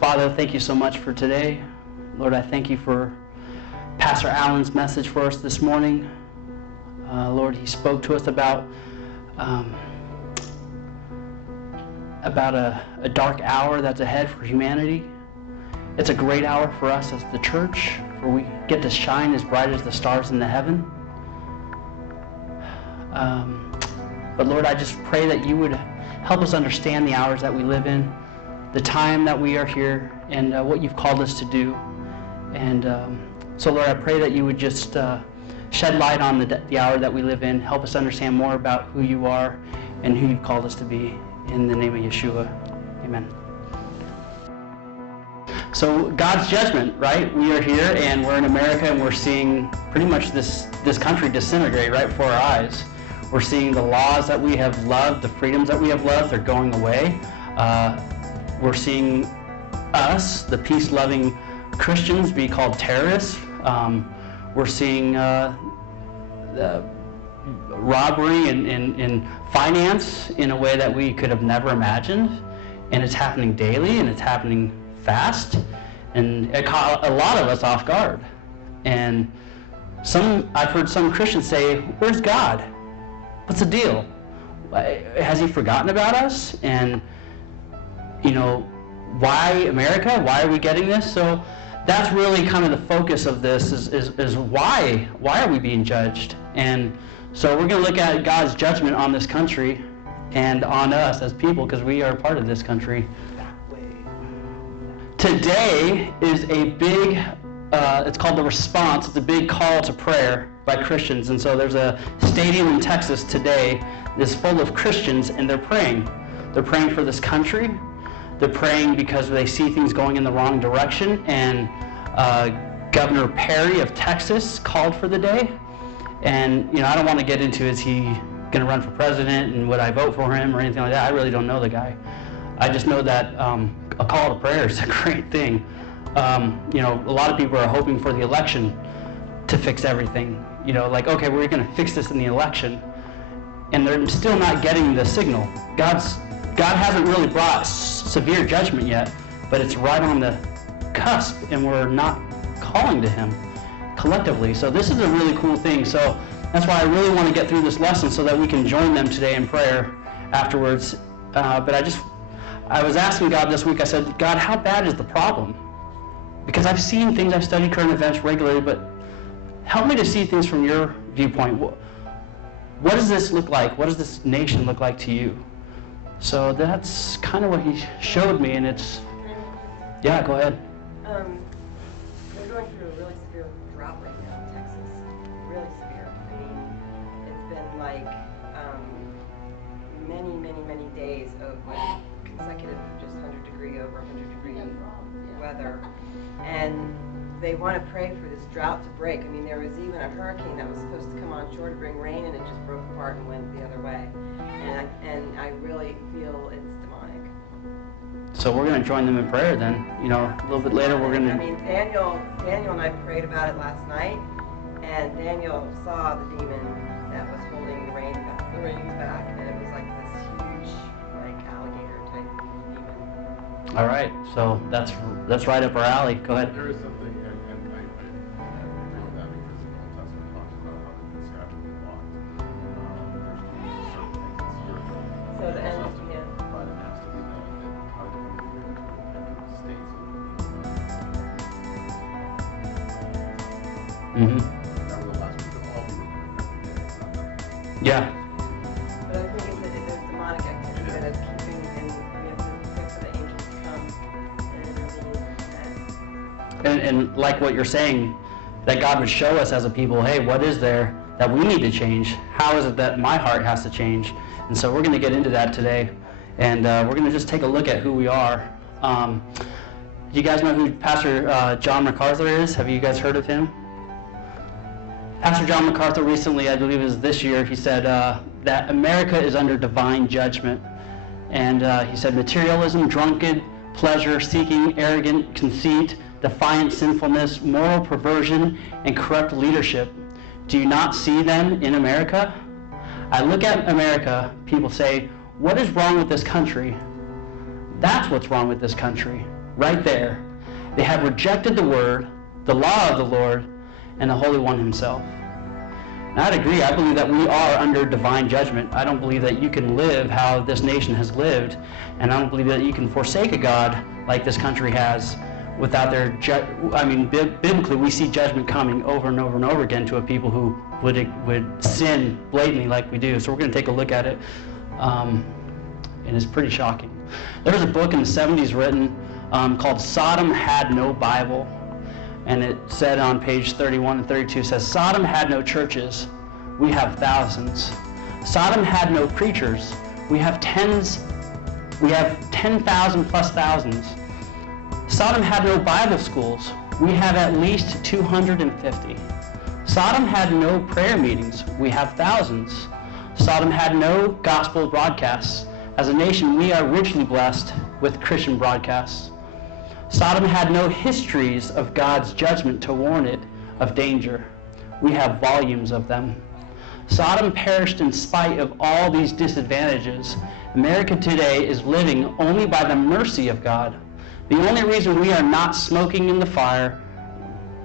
Father, thank you so much for today. Lord, I thank you for Pastor Allen's message for us this morning. Lord, he spoke to us about a dark hour that's ahead for humanity. It's a great hour for us as the church, where we get to shine as bright as the stars in the heaven. But Lord, I just pray that you would help us understand the hours that we live in, the time that we are here, and what you've called us to do. And so Lord, I pray that you would just shed light on the hour that we live in, help us understand more about who you are and who you've called us to be. In the name of Yeshua, amen. So God's judgment, right? We are here and we're in America and we're seeing pretty much this country disintegrate right before our eyes. We're seeing the laws that we have loved, the freedoms that we have loved, they're going away. We're seeing us, the peace-loving Christians, be called terrorists. We're seeing robbery in finance in a way that we could have never imagined. And it's happening daily and it's happening fast. And it caught a lot of us off guard. And I've heard some Christians say, where's God? What's the deal? Has he forgotten about us? And, you know, why America? Why are we getting this? So that's really kind of the focus of this is why are we being judged? And so we're going to look at God's judgment on this country and on us as people, because we are part of this country. Today is a big, it's called The Response. It's a big call to prayer by Christians. And so there's a stadium in Texas today that's full of Christians, and they're praying. They're praying for this country. They're praying because they see things going in the wrong direction. And Governor Perry of Texas called for the day. And, you know, I don't want to get into, is he going to run for president and would I vote for him or anything like that. I really don't know the guy. I just know that a call to prayer is a great thing. You know, a lot of people are hoping for the election to fix everything. You know, like, okay, we're going to fix this in the election. And they're still not getting the signal. God hasn't really brought severe judgment yet, but it's right on the cusp, and we're not calling to him collectively. So this is a really cool thing. So that's why I really want to get through this lesson so that we can join them today in prayer afterwards. But I was asking God this week, I said, God, how bad is the problem? Because I've seen things, I've studied current events regularly, but help me to see things from your viewpoint. What does this look like? What does this nation look like to you? So that's kind of what he showed me, and it's, yeah, go ahead. We're going through a really severe drought right now in Texas. Really severe. I mean, it's been like many days of like consecutive just 100 degree over 100 degree weather. And they want to pray for this drought to break. I mean, there was even a hurricane that was supposed to come on shore to bring rain, and it just broke apart and went the other way. And I really feel it's demonic. So we're going to join them in prayer then. You know, a little bit later we're going to... I mean, Daniel and I prayed about it last night, and Daniel saw the demon that was holding the rains back, and it was like this huge, like, alligator type demon. All right, so that's right up our alley. Go ahead. There is something, and I agree with that, because the Old Testament talks about how the sky will be locked. There's certain things that's spiritual. So the end, yeah. But it has to be done in how do we states Mm-hmm. Nevertheless, we could all be affected. Yeah. But I think it's there's demonic activity that is keeping, and we have to pray for the angels to come and intervene. And like what you're saying, that God would show us as a people, hey, what is there that we need to change? How is it that my heart has to change? And so we're going to get into that today. And we're going to just take a look at who we are. You guys know who Pastor John MacArthur is? Have you guys heard of him? Pastor John MacArthur recently, I believe it was this year, he said that America is under divine judgment. And he said materialism, drunken, pleasure-seeking, arrogant conceit, defiant sinfulness, moral perversion, and corrupt leadership. Do you not see them in America? I look at America, people say, what is wrong with this country? That's what's wrong with this country. right there. They have rejected the word, the law of the Lord, and the Holy One himself. And I'd agree. I believe that we are under divine judgment. I don't believe that you can live how this nation has lived, and I don't believe that you can forsake a God like this country has without their biblically we see judgment coming over and over and over again to a people who would sin blatantly like we do. So we're going to take a look at it, and it's pretty shocking. There was a book in the 70s written called Sodom Had No Bible. And it said on page 31 and 32, says, Sodom had no churches, we have thousands. Sodom had no preachers, we have 10,000 plus thousands. Sodom had no Bible schools, we have at least 250. Sodom had no prayer meetings, we have thousands. Sodom had no gospel broadcasts. As a nation, we are richly blessed with Christian broadcasts. Sodom had no histories of God's judgment to warn it of danger. We have volumes of them. Sodom perished in spite of all these disadvantages. America today is living only by the mercy of God. The only reason we are not smoking in the fire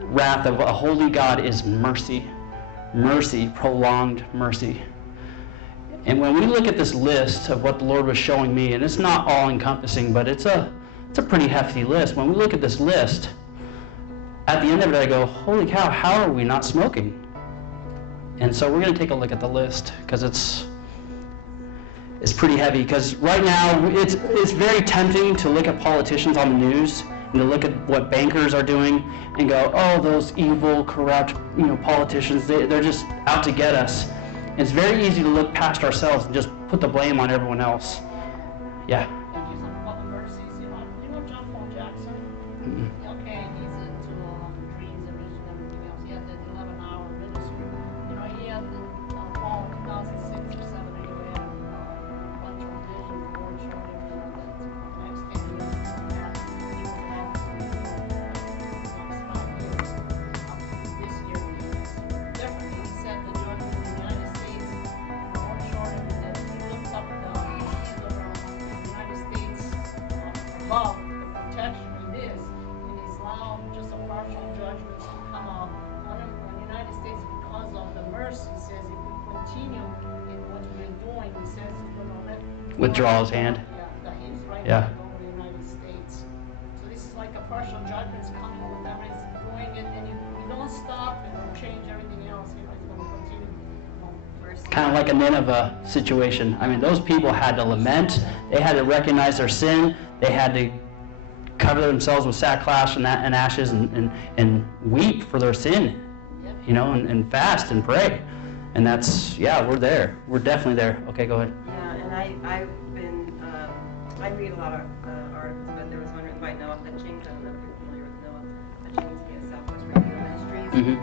wrath of a holy God is mercy. Mercy, prolonged mercy. And when we look at this list of what the Lord was showing me, and it's not all-encompassing, but it's a pretty hefty list. When we look at this list, at the end of it I go, holy cow, how are we not smoking? And so we're going to take a look at the list because it's pretty heavy. Because right now it's very tempting to look at politicians on the news and to look at what bankers are doing and go, oh, those evil, corrupt, politicians, they're just out to get us. And it's very easy to look past ourselves and just put the blame on everyone else. Yeah. Okay, he's into dreams and vision and everything else. He had that 11-hour ministry. He had the fall 2006 or 7 anyway, had a bunch of vision. The Lord showed him, that next 10 years he was going to have the next 5 years. This year is different. He said the judge in the United States, the Lord showed him that he looks up the United States above the protection it is. Just a partial judgment to come out on the United States because of the mercy. He says if we continue in what we're doing, he says he's going to let withdraw his hand. Yeah, he's right yeah. over the United States. So this is like a partial judgment coming with everybody's doing it, and if we don't stop and don't change everything else, it's going to continue. Kind of like a Nineveh situation. I mean, those people had to lament. They had to recognize their sin. They had to cover themselves with sackcloth and ashes and weep for their sin, and fast and pray. And that's, we're there. We're definitely there. Okay, go ahead. Yeah, and I've been, I read a lot of articles, but there was one written by Noah Hutchings. I don't know if you're familiar with Noah Hutchings. He has Southwest Radio Ministries. Mm-hmm.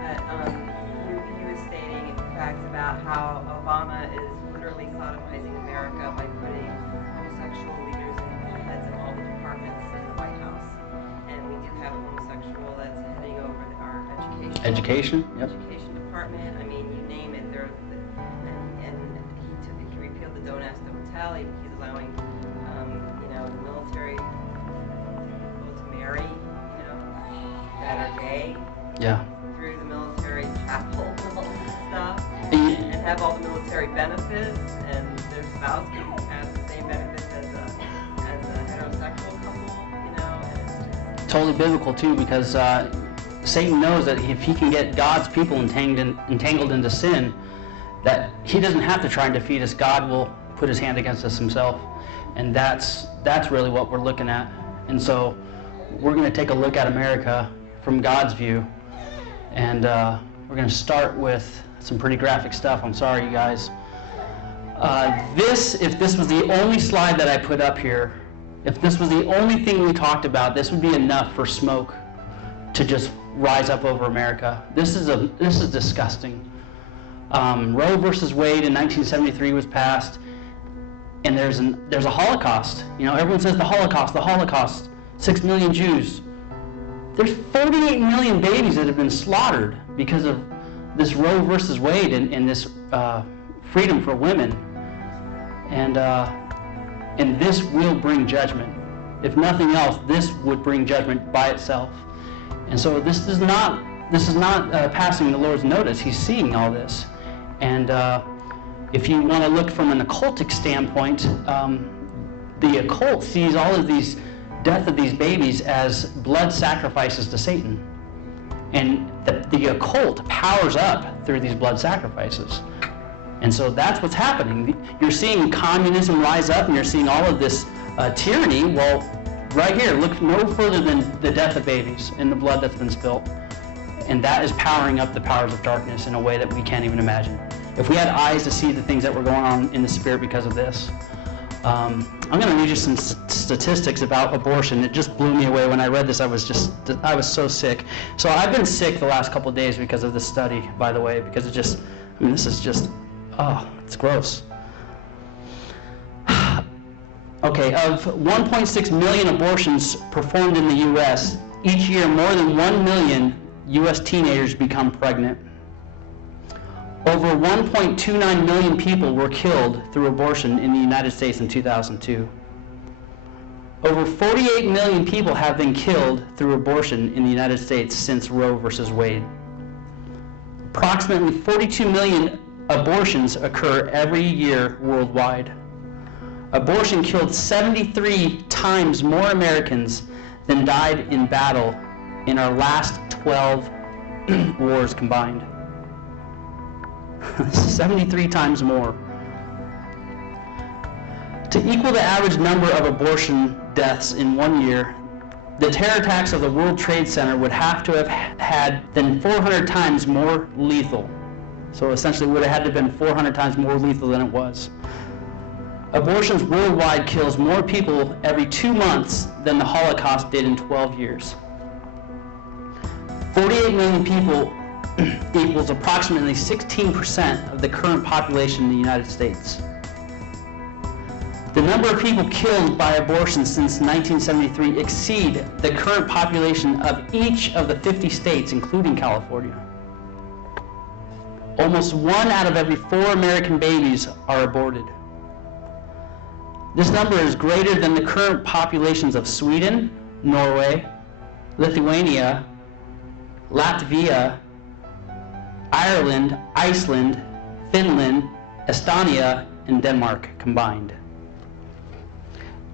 But he was stating facts about how Obama is literally sodomizing America by putting homosexual leaders in the heads of all the departments in the White House. And we do have a homosexual that's heading over our education Yep. education department. I mean, you name it. And he repealed the Don't Ask, Don't Tell. He's allowing the military people to marry that are gay. Yeah. Through the military chapel and all this stuff, and have all the military benefits, and their spouse can have the same benefits as a heterosexual couple, and it's just Totally biblical too, because Satan knows that if he can get God's people entangled into sin, that he doesn't have to try and defeat us. God will put his hand against us himself, and that's really what we're looking at. And so we're going to take a look at America from God's view. And we're going to start with some pretty graphic stuff. I'm sorry, you guys. If this was the only slide that I put up here, if this was the only thing we talked about, this would be enough for smoke to just rise up over America. This is disgusting. Roe versus Wade in 1973 was passed, and there's a Holocaust. Everyone says the Holocaust, 6 million Jews. There's 48 million babies that have been slaughtered because of this Roe versus Wade and this freedom for women. And this will bring judgment. If nothing else, this would bring judgment by itself. And so this is not passing the Lord's notice. He's seeing all this. And if you want to look from an occultic standpoint, the occult sees all of these death of these babies as blood sacrifices to Satan. And the occult powers up through these blood sacrifices. And so that's what's happening. You're seeing communism rise up, and you're seeing all of this tyranny. Well, right here, look no further than the death of babies and the blood that's been spilled. And that is powering up the powers of darkness in a way that we can't even imagine. If we had eyes to see the things that were going on in the spirit because of this. I'm going to read you some statistics about abortion. It just blew me away when I read this. I was so sick. So I've been sick the last couple of days because of this study, by the way, because this is just, it's gross. Okay, of 1.6 million abortions performed in the U.S., each year more than 1 million U.S. teenagers become pregnant. Over 1.29 million people were killed through abortion in the United States in 2002. Over 48 million people have been killed through abortion in the United States since Roe versus Wade. Approximately 42 million abortions occur every year worldwide. Abortion killed 73 times more Americans than died in battle in our last 12 wars combined. 73 times more. To equal the average number of abortion deaths in 1 year, the terror attacks of the World Trade Center would have to have had than 400 times more lethal. So essentially it would have had to have been 400 times more lethal than it was. Abortions worldwide kills more people every 2 months than the Holocaust did in 12 years. 48 million people equals approximately 16% of the current population in the United States. The number of people killed by abortion since 1973 exceed the current population of each of the 50 states, including California. Almost 1 out of every 4 American babies are aborted. This number is greater than the current populations of Sweden, Norway, Lithuania, Latvia, Ireland, Iceland, Finland, Estonia, and Denmark combined.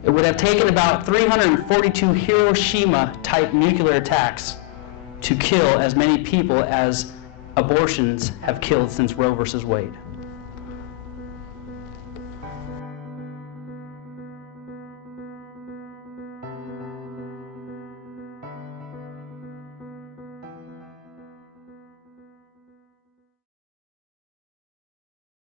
It would have taken about 342 Hiroshima-type nuclear attacks to kill as many people as abortions have killed since Roe versus Wade.